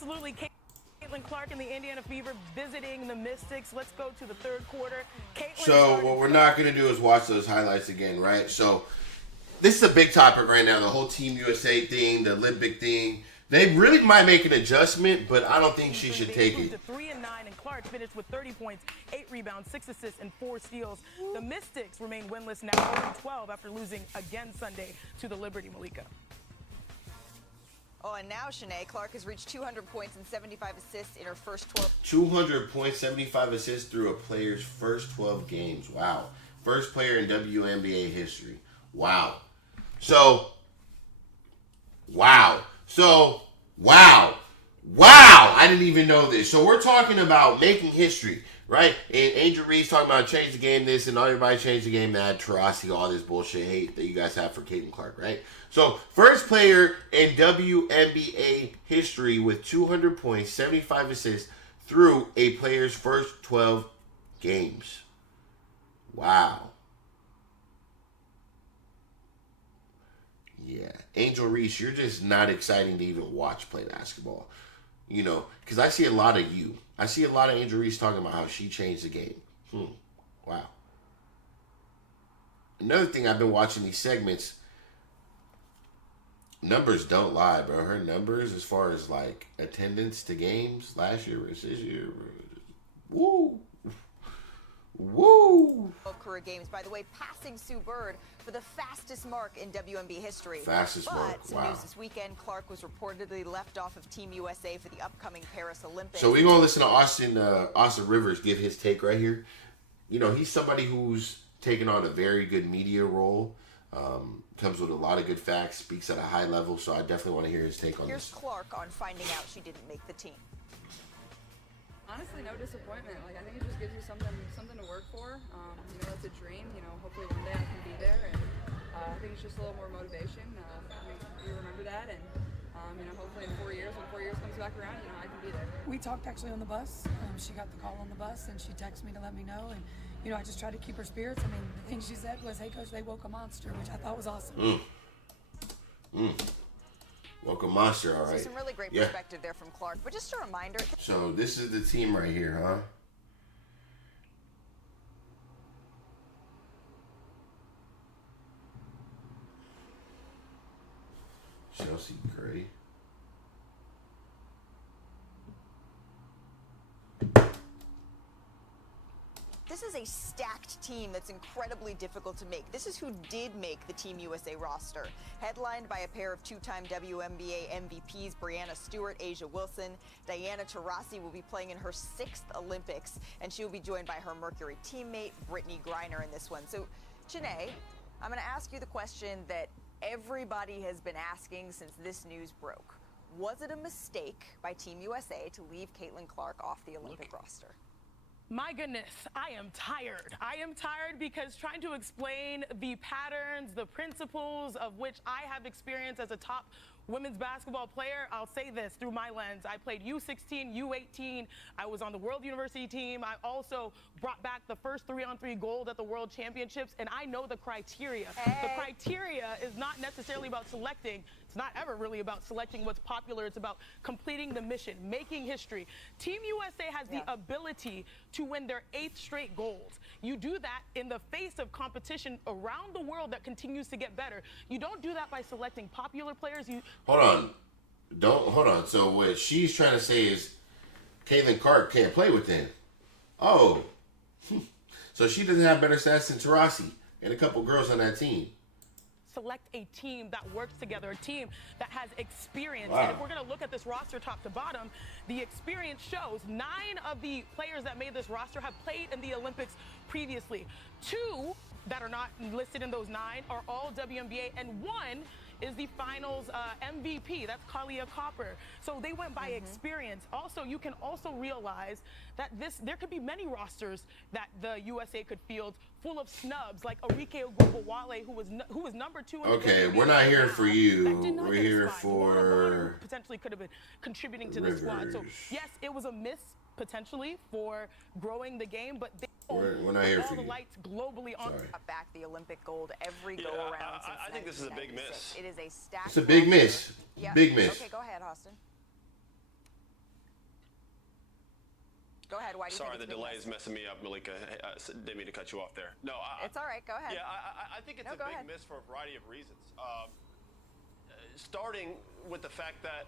Absolutely. Caitlin Clark and the Indiana Fever visiting the Mystics. Let's go to the third quarter. So what we're not going to do is watch those highlights again, right? So this is a big topic right now, the whole Team USA thing, the Olympic thing. They really might make an adjustment, but I don't think she should take it. 3-9, and Clark finished with 30 points, 8 rebounds, 6 assists, and 4 steals. The Mystics remain winless now, 0-12 after losing again Sunday to the Liberty Malika. Oh, and now, Shanae, Clark has reached 200 points and 75 assists in her first 12. 200 points, 75 assists through a player's first 12 games. Wow. First player in WNBA history. Wow. Wow. I didn't even know this. So we're talking about making history, right? And Angel Reese talking about change the game this and everybody change the game that, Taurasi, all this bullshit hate that you guys have for Caitlin Clark, right? So first player in WNBA history with 200 points, 75 assists through a player's first 12 games. Wow. Yeah. Angel Reese, you're just not exciting to even watch play basketball. You know, because I see a lot of you. I see a lot of Angel Reese talking about how she changed the game. Wow. Another thing, I've been watching these segments. Numbers don't lie, bro. Her numbers as far as like attendance to games last year versus this year. Woo. Career games, by the way, passing Sue Bird for the fastest mark in WNBA history. Fastest mark, some news this weekend, Clark was reportedly left off of Team USA for the upcoming Paris Olympics. So we're going to listen to Austin Rivers give his take right here. You know, he's somebody who's taken on a very good media role, comes with a lot of good facts, speaks at a high level, so I definitely want to hear his take on this. Here's Clark on finding out she didn't make the team. Honestly, no disappointment. Like, I think it just gives you something to work for. You know, it's a dream. You know, hopefully one day I can be there, and I think it's just a little more motivation. You remember that, and you know, hopefully in 4 years, when 4 years comes back around, you know, I can be there. We talked actually on the bus. She got the call on the bus, and she texted me to let me know, and you know, I just tried to keep her spirits. I mean, the thing she said was, "Hey, coach, they woke a monster," which I thought was awesome. Welcome monster, all right. So some really great perspective there from Clark. But just a reminder. So this is the team right here, huh? Chelsea Gray. This is a stacked team that's incredibly difficult to make. This is who did make the Team USA roster. Headlined by a pair of two-time WNBA MVPs, Breanna Stewart, Asia Wilson. Diana Taurasi will be playing in her 6th Olympics, and she will be joined by her Mercury teammate, Brittany Griner, in this one. So, Janae, I'm going to ask you the question that everybody has been asking since this news broke. Was it a mistake by Team USA to leave Caitlin Clark off the Olympic roster? My goodness, I am tired. I am tired because trying to explain the patterns, the principles of which I have experienced as a top women's basketball player, I'll say this through my lens. I played U16, U18. I was on the World University team. I also brought back the first 3-on-3 gold at the World Championships, and I know the criteria. The criteria is not necessarily about selecting. It's not ever really about selecting what's popular. It's about completing the mission, making history. Team USA has the ability to win their 8th straight gold. You do that in the face of competition around the world that continues to get better. You don't do that by selecting popular players. Hold on. So what she's trying to say is Caitlin Clark can't play with them. Oh. So she doesn't have better stats than Taurasi and a couple girls on that team. Select a team that works together, a team that has experience. Wow. And if we're going to look at this roster top to bottom, the experience shows 9 of the players that made this roster have played in the Olympics previously. 2 that are not listed in those 9 are all WNBA, and 1 is the finals MVP. That's Kalia Copper. So they went by experience. Also, you can also realize that there could be many rosters that the USA could field full of snubs, like Arike Ogunbowale, who was number 2 in Okay, the we're not here for you. We're here for potentially could have been contributing to the squad. So yes, it was a miss potentially for growing the game, but we're not here for all the you. lights globally on. Back the Olympic gold every go-around since I think this is a big miss. It is a stacked. It's a big miss. Yeah. Big miss. Okay, go ahead, Austin. Go ahead. Why do you Sorry, think the it's been delay missed? is messing me up, Malika. Didn't mean to cut you off there. No, It's all right. Go ahead. Yeah, I think it's No, a go big ahead. miss for a variety of reasons. Starting with the fact that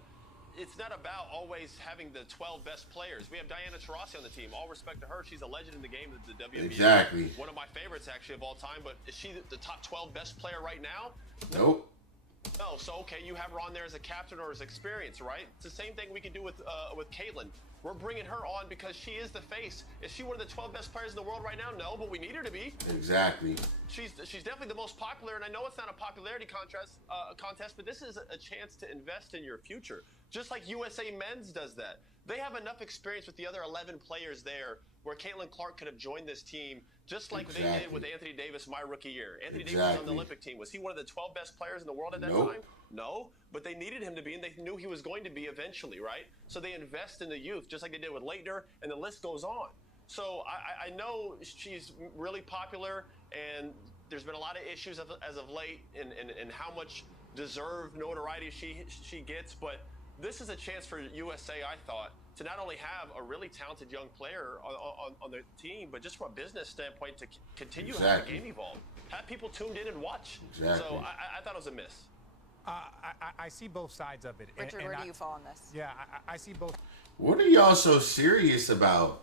it's not about always having the 12 best players. We have Diana Taurasi on the team. All respect to her. She's a legend in the game of the WNBA. Exactly. One of my favorites, actually, of all time. But is she the top 12 best player right now? Nope. No, so okay, you have her on there as a captain or as experience, right? It's the same thing we could do with Caitlin. We're bringing her on because she is the face. Is she one of the 12 best players in the world right now? No, but we need her to be. Exactly. She's definitely the most popular, and I know it's not a popularity contest, but this is a chance to invest in your future. Just like USA Men's does that. They have enough experience with the other 11 players there where Caitlin Clark could have joined this team just like they did with Anthony Davis my rookie year. Anthony Davis was on the Olympic team. Was he one of the 12 best players in the world at that time? No, but they needed him to be, and they knew he was going to be eventually, right? So they invest in the youth, just like they did with Leitner, and the list goes on. So I know she's really popular, and there's been a lot of issues as of late in how much deserved notoriety she gets, but this is a chance for USA, I thought, to not only have a really talented young player on the team, but just from a business standpoint to continue to have the game evolve. Have people tuned in and watch. So I thought it was a miss. I see both sides of it. Richard, where do you fall on this? Yeah, I see both What are y'all so serious about?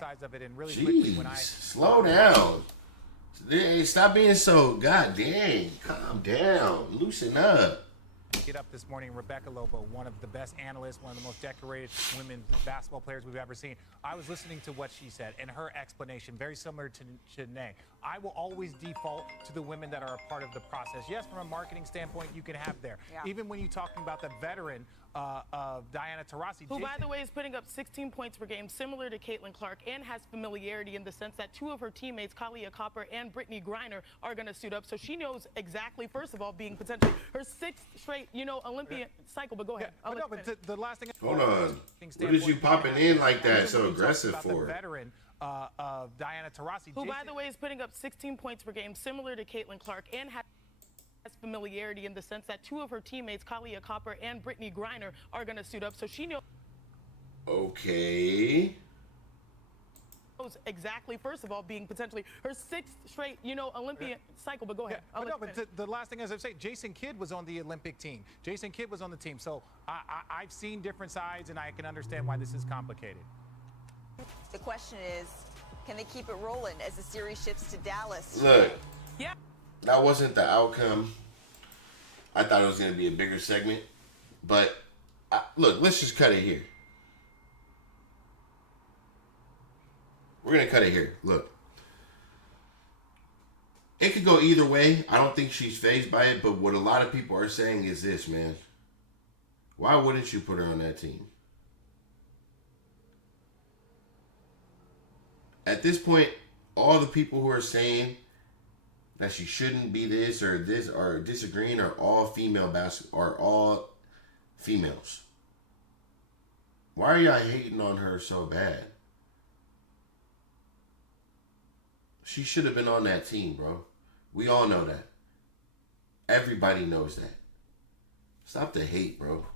sides of it, and really quickly when I slow down. Hey, stop being so goddamn. Calm down. Loosen up. get up this morning, Rebecca Lobo, one of the best analysts, one of the most decorated women's basketball players we've ever seen. I was listening to what she said, and her explanation, very similar to Shanae. I will always default to the women that are a part of the process. Yes, from a marketing standpoint, you can have there. Yeah. Even when you're talking about the veteran of Diana Taurasi. Who, by the way, is putting up 16 points per game, similar to Caitlin Clark, and has familiarity in the sense that two of her teammates, Kalia Copper and Brittany Griner, are going to suit up. So she knows exactly, first of all, being potentially her sixth straight, Olympian cycle. But go ahead. Yeah, but the last thing. Hold on. What is you popping in like that so aggressive for? The veteran of Diana Taurasi. Who, by the way, is putting up 16 points per game, similar to Caitlin Clark, and has familiarity in the sense that two of her teammates, Kalia Copper and Brittany Griner, are going to suit up. So she knows Okay. exactly, first of all, being potentially her sixth straight, Olympian cycle. But go ahead. Yeah, but the last thing, as I say, Jason Kidd was on the Olympic team. Jason Kidd was on the team. So I've seen different sides, and I can understand why this is complicated. The question is, can they keep it rolling as the series shifts to Dallas? Look, Yeah. that wasn't the outcome. I thought it was going to be a bigger segment. But, look, let's just cut it here. We're going to cut it here. Look. It could go either way. I don't think she's fazed by it. But what a lot of people are saying is this, man. Why wouldn't you put her on that team? At this point, all the people who are saying that she shouldn't be this or disagreeing are all all females. Why are y'all hating on her so bad? She should have been on that team, bro. We all know that. Everybody knows that. Stop the hate, bro.